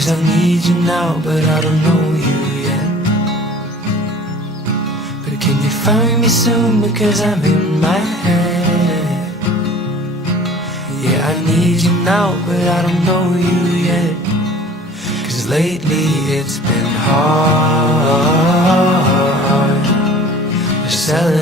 'Cause I need you now, but I don't know you yet. But can you find me soon, because I'm in my head. Yeah, I need you now, but I don't know you yet. 'Cause lately it's been hard selling